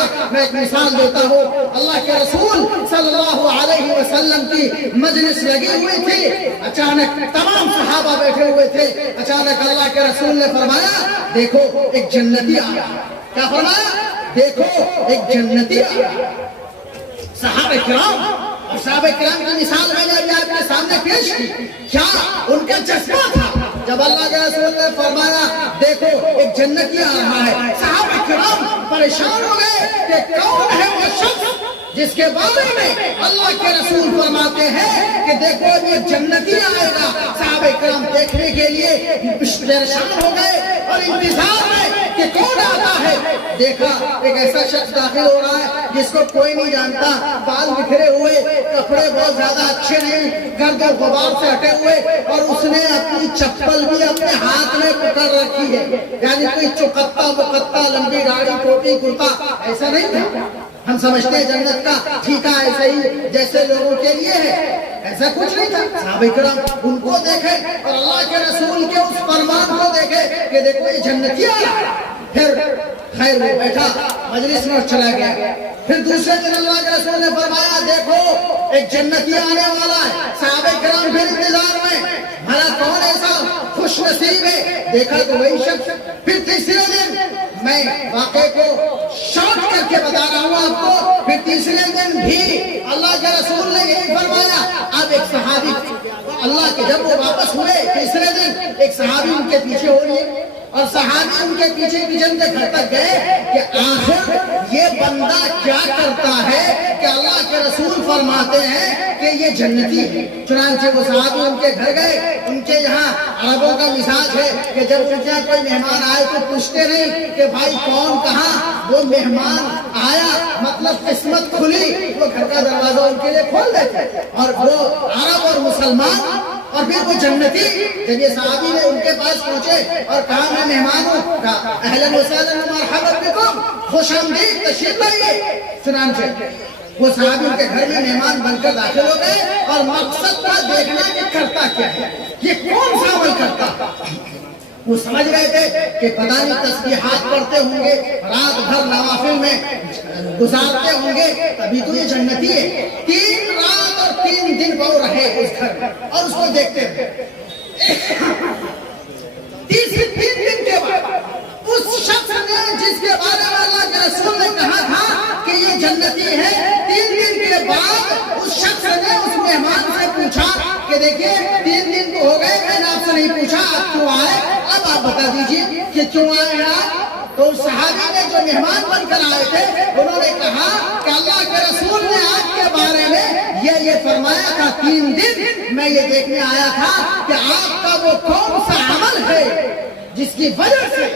کا میں ایک مثال دیتا ہوں. اللہ کے رسول صلی اللہ علیہ وسلم کی مجلس لگی ہوئی تھی. اچانک تمام صحابہ بیٹھے ہوئے تھے. اچانک اللہ کے رسول نے فرمایا دیکھو ایک جنتی آیا. کیا فرمایا؟ دیکھو ایک جنتی آیا. صحابہ کرام اور صحابہ کرام کی مثال میں نے ابھی آپ کے سامنے پیش کی. کیا ان کا جذبہ تھا جب اللہ کے رسول نے فرمایا دیکھو ایک جنتی آ رہا ہے. صحابہ کرام پریشان ہو گئے کہ کون ہے وہ شخص جس کے بارے میں اللہ کے رسول فرماتے ہیں کہ دیکھو یہ جنتی آئے گا. صحابہ کرام دیکھنے کے لیے پریشان ہو گئے اور انتظار میں کہ کون آتا ہے. دیکھا ایک ایسا شخص داخل ہو رہا ہے جس کو کوئی نہیں جانتا. بال بکھرے ہوئے, کپڑے بہت زیادہ اچھے نہیں, گرد و غبار سے ہٹے ہوئے, اور اس نے اپنی چپل بھی اپنے ہاتھ میں پکڑ رکھی ہے. یعنی کوئی چوکتا مکتا, لمبی داڑھی, ٹوپی, کرتا, ایسا نہیں تھا. ہم سمجھتے ہیں جنت کا ٹھیکا ایسا ہی جیسے لوگوں کے لیے ہے, ایسا کچھ نہیں تھا. صحابہ کرام ان کو دیکھے اور اللہ کے رسول کے اس فرمان کو دیکھے کہ دیکھو یہ جنتی آیا. پھر خیر وہ بیٹھا مجلس میں چلا گیا. پھر دوسرے دن اللہ کے رسول نے فرمایا دیکھو ایک جنتی آنے والا ہے. صحابہ کرام پھر انتظار میں, بھلا کون ایسا خوش نصیب ہے. دیکھا تو وہی شخص. پھر تیسرے دن, میں واقعے کو شارٹ کر کے بتا رہا ہوں آپ کو, پھر تیسرے دن بھی اللہ کے رسول نے یہی فرمایا. اب ایک صحابی اللہ کے جب وہ واپس ہوئے تیسرے دن, ایک صحابی ان کے پیچھے ہو رہی ہے اور صحابی ان کے پیچھے پیچھے گھر تک گئے کہ آخر یہ بندہ کیا کرتا ہے کہ اللہ کے رسول فرماتے ہیں کہ یہ جنتی ہے. چنانچہ وہ صحابی ان کے گھر گئے. ان کے یہاں عربوں کا مزاج ہے کہ جب ان کے کوئی مہمان آئے تو پوچھتے نہیں کہ بھائی کون کہاں. وہ مہمان آیا مطلب قسمت کھلی, وہ گھر کا دروازہ ان کے لیے کھول دیتے. اور وہ عرب اور مسلمان اور پھر وہ جنتی. جب یہ صحابی نے ان کے پاس پہنچے اور کہا میں مہمان ہوں, کہا اہلاً وسہلاً مرحبا بکم, خوش آمدید, تشریف لائیے. چنانچہ وہ صحابی ان کے گھر میں مہمان بن کر داخل ہو گئے اور مقصد تھا دیکھنا کہ کرتا کیا ہے, یہ کون سا عمل کرتا. وہ سمجھ رہے تھے کہ پتہ نہیں تسبیحات پڑھتے ہوں گے, رات بھر نوافل میں گزارتے ہوں گے, تبھی تو یہ جنتی ہے. 3 رات اور 3 دن وہ رہے اس گھر میں اور اس کو دیکھتے تھے. 3 دن کے بعد اس شخص نے جس کے بارے میں اللہ کے رسول نے کہا تھا کہ یہ جنتی ہے, 3 دن کے بعد اس شخص نے اس مہمان سے پوچھا کہ دیکھیے 3 دن تو ہو گئے, میں نے آپ سے نہیں پوچھا آپ کیوں آئے, اب آپ بتا دیجیے کہ کیوں آئے آپ. تو صحابی نے جو مہمان بن کر آئے تھے انہوں نے کہا کہ اللہ کے رسول نے آپ کے بارے میں یہ فرمایا تھا 3 دن میں یہ دیکھنے آیا تھا کہ آپ کا وہ کون سا عمل ہے جس کی وجہ سے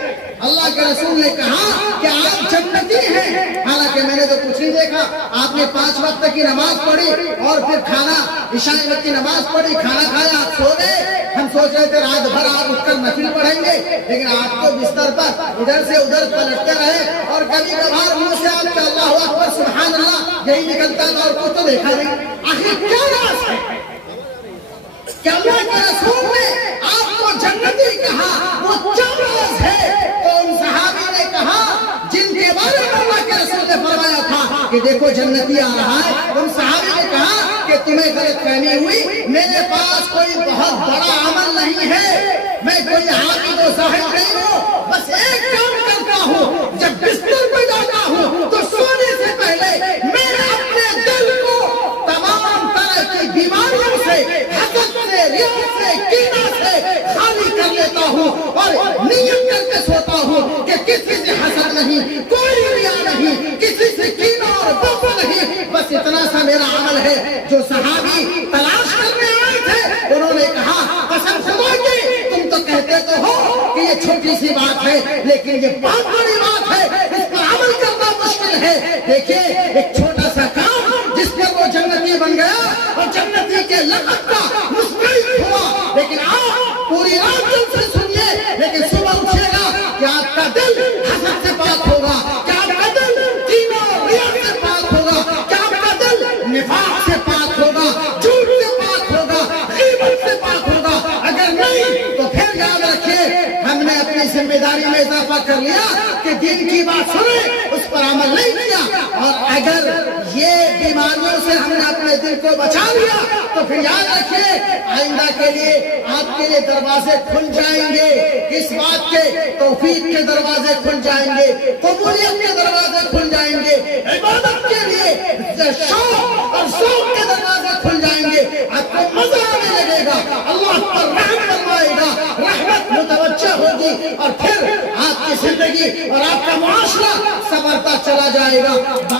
اللہ کے رسول نے کہا کہ آپ جنتی ہیں. حالانکہ میں نے تو کچھ نہیں دیکھا, آپ نے 5 وقت کی نماز پڑھی اور پھر کھانا عشاء وقت کی نماز پڑھی, کھانا کھایا, آپ سو گئے. ہم سوچ رہے تھے رات بھر آپ اٹھ کر نفل پڑھیں گے, لیکن آپ تو بستر پر ادھر سے ادھر پلٹتے رہے اور کبھی کبھار منہ سے آپ کا اللہ اکبر سبحان اللہ یہی نکلتا تھا اور کچھ تو دیکھا نہیں. آخر کیا راز ہے کہ اللہ کے رسول نے آپ کو جنتی کہا, وہ کیا راز ہے؟ تو ان صحابہ نے کہا جن کے بارے میں اللہ کے رسول نے فرمایا تھا کہ دیکھو جنتی آ رہا ہے, ان صحابہ نے کہا کہ تمہیں غلط فہمی ہوئی, میرے پاس کوئی بہت بڑا عمل نہیں ہے, میں کوئی حافظ و صاحب نہیں ہوں, بس ایک کام کرتا ہوں, جب بستر پہ جاتا ہوں تو سونے سے پہلے میں اپنے دل کو تمام طرح کی بیماریوں سے, حسد سے, ریاء سے, کینہ سے خالی کر لیتا ہوں اور نیت کر کے سوتا ہوں کہ کسی سے حسد نہیں, کوئی ریاء نہیں, کسی سے کینہ اور بغض نہیں, بس اتنا سا میرا عمل ہے. جو صحابی تلاش کرنے آئے تھے انہوں نے کہا قسم خدا کی تم تو کہتے تو ہو کہ یہ چھوٹی سی بات ہے, لیکن یہ بہت بڑی بات ہے, اس پر عمل کرنا مشکل ہے. دیکھیے ایک چھوٹا سا کام جس پر وہ جنتی بن گیا اور جنتی کے لقب کا مستحق ہوا, لیکن آپ پوری رات دل سے سنیے, لیکن صبح اٹھے گا کہ آپ کا دل حسد سے پاک ہوگا, کہ آپ کا دل کینہ اور ریاء سے پاک ہوگا, کہ آپ کا دل نفاق سے پاک ہوگا, جھوٹ سے پاک ہوگا, غیبت سے پاک ہوگا. اگر نہیں تو پھر یاد رکھیے ہم نے اپنی ذمہ داری میں اضافہ کر لیا کہ دین کی بات سنیں, اس اس پر عمل نہیں کیا، اور اگر یہ بیماریوں سے ہم نے اپنے دل کو بچا لیا تو پھر یاد رکھیے آئندہ کے لیے آپ کے لیے دروازے کھل جائیں گے، اس بات کے توفیق کے دروازے کھل جائیں گے، قبولیت کے دروازے کھل جائیں گے، عبادت کے لیے شوق اور ذوق کے دروازے کھل جائیں گے، آپ کو مزہ آنے لگے گا، اللہ پر رحم فرمائے گا، رحمت متوجہ ہوگی، اور پھر آپ کی زندگی اور آپ کا معاشرہ سنورتا چلا جائے گا۔